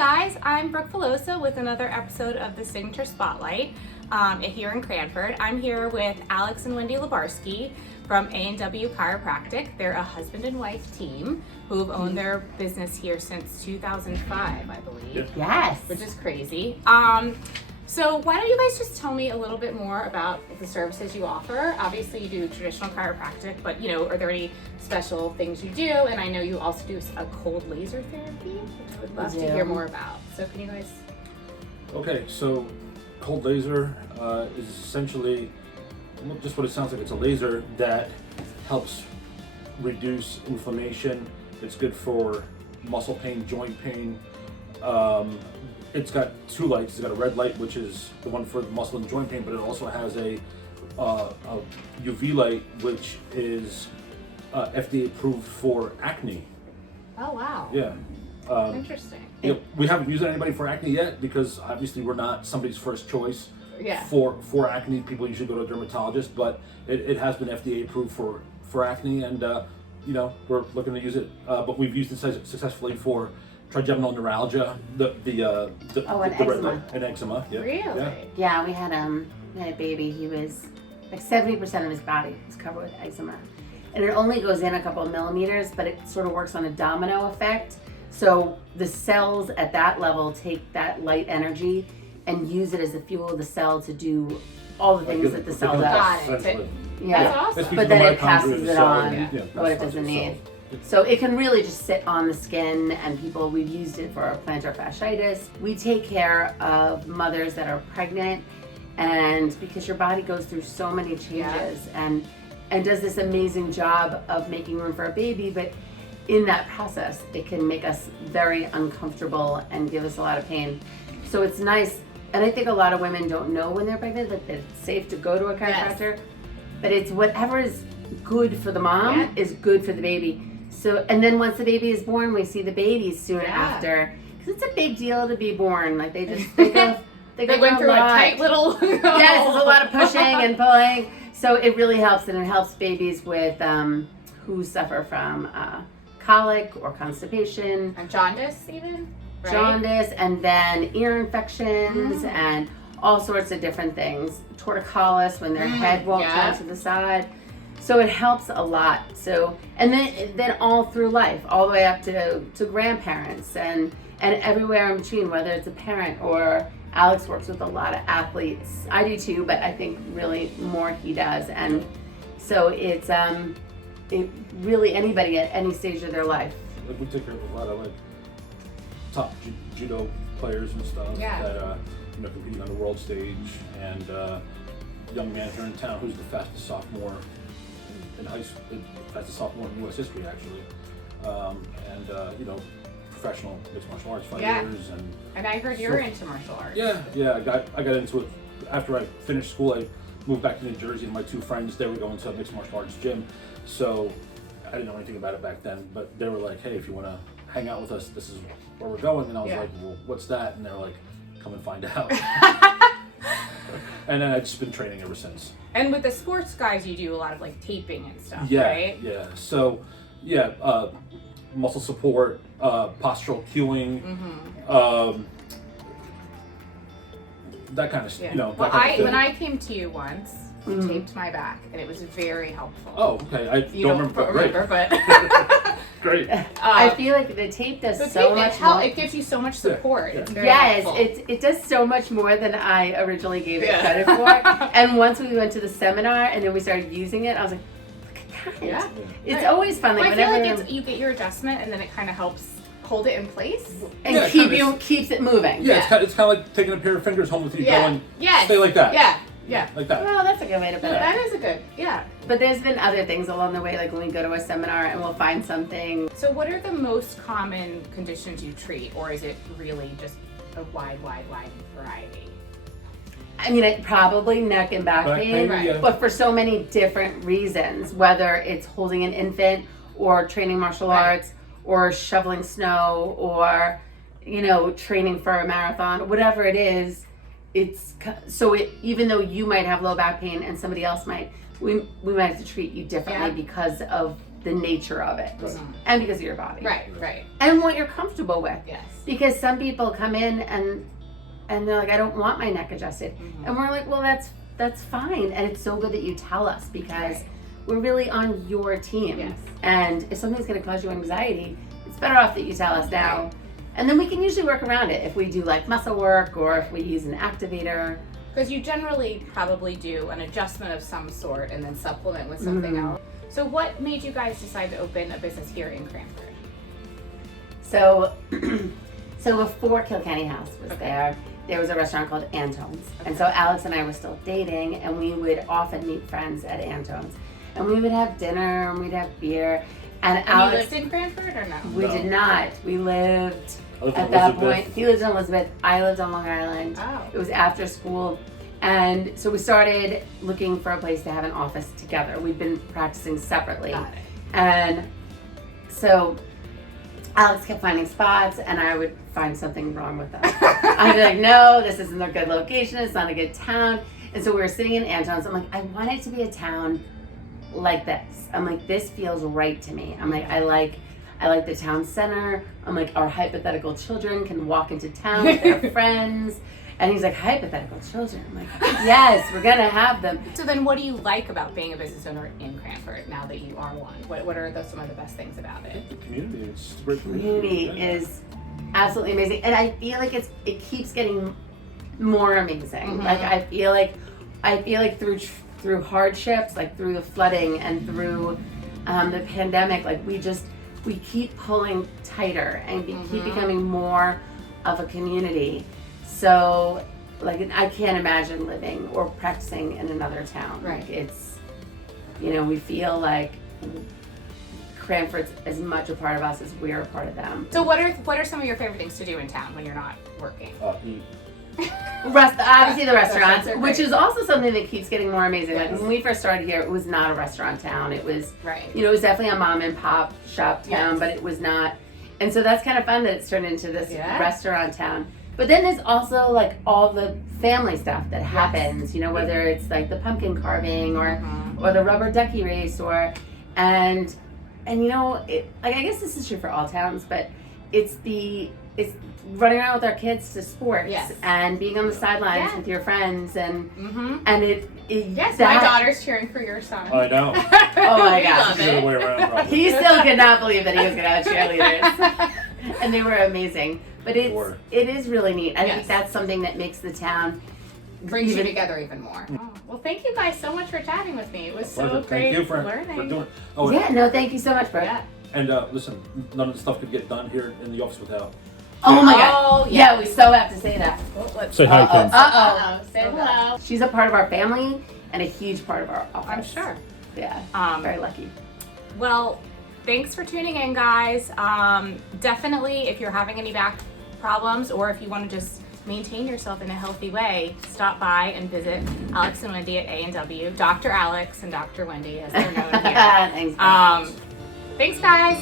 guys, I'm Brooke Filosa with another episode of the Signature Spotlight here in Cranford. I'm here with Alex and Wendy Lyubarsky from A&W Chiropractic. They're a husband and wife team who've owned their business here since 2005, I believe. Yes. Which is crazy. So why don't you guys just tell me a little bit more about the services you offer? Obviously you do traditional chiropractic, but are there any special things you do? And I know you also do a cold laser therapy, which I would love to hear more about. So can you guys? Okay, so cold laser is essentially just what it sounds like. It's a laser that helps reduce inflammation. It's good for muscle pain, joint pain. It's got two lights. It's got a red light, which is the one for the muscle and joint pain, but it also has a UV light, which is FDA approved for acne. Oh, wow. Yeah. Interesting. We haven't used it on anybody for acne yet because obviously we're not somebody's first choice Yeah. for acne. People usually go to a dermatologist, but it has been FDA approved for acne, and we're looking to use it. But we've used it successfully for Trigeminal Neuralgia, and eczema. Yeah. Really? Yeah, we had a baby. He was like 70% of his body was covered with eczema. And it only goes in a couple of millimeters, but it sort of works on a domino effect. So the cells at that level take that light energy and use it as the fuel of the cell to do all the things that the cell does. Got it. Yeah. That's awesome. But then it passes it on Yeah. what it doesn't need. So it can really just sit on the skin, and we've used it for plantar fasciitis. We take care of mothers that are pregnant, and because your body goes through so many changes and does this amazing job of making room for a baby, but in that process, it can make us very uncomfortable and give us a lot of pain. So it's nice, and I think a lot of women don't know when they're pregnant that it's safe to go to a chiropractor, but it's whatever is good for the mom is good for the baby. So, and then once the baby is born, we see the babies soon after, because it's a big deal to be born. Like they went through a tight little. Yes, there's a lot of pushing and pulling. So it really helps, and it helps babies with who suffer from colic or constipation, And jaundice even. Right? jaundice, and then ear infections and all sorts of different things. Torticollis, when their head won't turn to the side. So it helps a lot. So, and then all through life, all the way up to grandparents and everywhere in between, whether it's a parent or Alex works with a lot of athletes. I do too, but I think really more he does. And so it's it really anybody at any stage of their life. Like we take care of a lot of top judo players and stuff that competing on the world stage, and young man here in town who's the fastest sophomore in high school, fastest sophomore in U.S. history actually, professional mixed martial arts fighters, and I heard you're into martial arts. Yeah, I got into it after I finished school. I moved back to New Jersey, and my two friends, they were going to a mixed martial arts gym, so I didn't know anything about it back then, but they were like, hey, if you want to hang out with us, this is where we're going. And I was like, well, what's that? And they were like, come and find out. And then I've just been training ever since. And with the sports guys, you do a lot of like taping and stuff, right? Yeah. So, muscle support, postural cueing, that kind of stuff. When I came to you once, you taped my back, and it was very helpful. Oh, okay. I don't remember, but great. I feel like the tape does so much more. It gives you so much support. Yeah. It's very Yes, helpful. it does so much more than I originally gave it credit for. And once we went to the seminar and then we started using it, I was like, look at that. Yeah. It's always fun. I feel like you get your adjustment, and then it kind of helps hold it in place and keeps it moving. Yeah, it's kind of like taking a pair of fingers home with you, going, stay like that. Yeah. Like that. Well, that's a good way to put it. That is a good, But there's been other things along the way, like when we go to a seminar and we'll find something. So what are the most common conditions you treat, or is it really just a wide variety? I mean, probably neck and back pain, but for so many different reasons, whether it's holding an infant or training martial arts or shoveling snow or, training for a marathon, whatever it is. Even though you might have low back pain and somebody else might, we might have to treat you differently because of the nature of it, Mhm. and because of your body, Right. and what you're comfortable with. Yes. Because some people come in and they're like, I don't want my neck adjusted, Mhm. and we're like, well, that's fine, and it's so good that you tell us because Right. we're really on your team. Yes. And if something's going to cause you anxiety, it's better off that you tell us now. Right. And then we can usually work around it if we do like muscle work or if we use an activator. Because you generally probably do an adjustment of some sort and then supplement with something Mhm. else. So what made you guys decide to open a business here in Cranford? So, so before Kilkenny House was Okay. there was a restaurant called Antone's. And so Alex and I were still dating, and we would often meet friends at Antone's. And we would have dinner and we'd have beer. And And Alex, you lived in Cranford or no? we No. did not. We lived I lived in at that Elizabeth. point. He lived in Elizabeth. I lived on Long Island. Oh. It was after school. And so we started looking for a place to have an office together. We'd been practicing separately. Got it. And so Alex kept finding spots, and I would find something wrong with them. I'd be like, no, this isn't a good location. It's not a good town. And so we were sitting in Antone's. I'm like, I want it to be a town like this. I'm like, this feels right to me. I'm like, I like the town center. I'm like, our hypothetical children can walk into town with their friends. And he's like, hypothetical children? I'm like, yes, we're gonna have them. So then what do you like about being a business owner in Cranford now that you are one? What are some of the best things about it? The community, it's a great Community Yeah. is absolutely amazing, and I feel like it keeps getting more amazing. Mhm. Like I feel like through hardships, like through the flooding and through the pandemic, like we keep pulling tighter and we keep Mhm. becoming more of a community. So like I can't imagine living or practicing in another town. Right. Like it's, we feel like Cranford's as much a part of us as we're a part of them. So what are some of your favorite things to do in town when you're not working? Eat. Obviously the restaurants, Restaurants are which great. is also something that keeps getting more amazing. Like Yes. when we first started here, it was not a restaurant town. It was, Right. it was definitely a mom and pop shop town, Yes. but it was not. And so that's kind of fun that it's turned into this Yeah. restaurant town. But then there's also like all the family stuff that happens, whether it's like the pumpkin carving Mhm. or the rubber ducky race and like I guess this is true for all towns, but it's running around with our kids to sports Yes. and being on the sidelines Yeah. with your friends and Mm-hmm. it Yes, that- my daughter's cheering for your son. I know. Oh my We gosh. love The other it. way around, probably. He still could not believe that he was gonna have cheerleaders. And they were amazing. But it is really neat. I Yes. think that's something that makes the town Brings you even together even more. Oh, well, thank you guys so much for chatting with me. It was so Pleasure. great Thank you for learning. doing it. Oh, Yeah, no, thank you so much, Brooke. Yeah. and listen, none of the stuff could get done here in the office without. Oh my god. Oh, Yeah, yeah. we so have to say that. Well, let's Say hi, Ken. Uh-oh. Say hello. She's a part of our family and a huge part of our office. I'm sure. Yeah. Very lucky. Well, thanks for tuning in, guys. Definitely, if you're having any back problems or if you want to just maintain yourself in a healthy way, stop by and visit Alex and Wendy at A&W. Dr. Alex and Dr. Wendy, as they're known here. Thanks. Thanks, guys.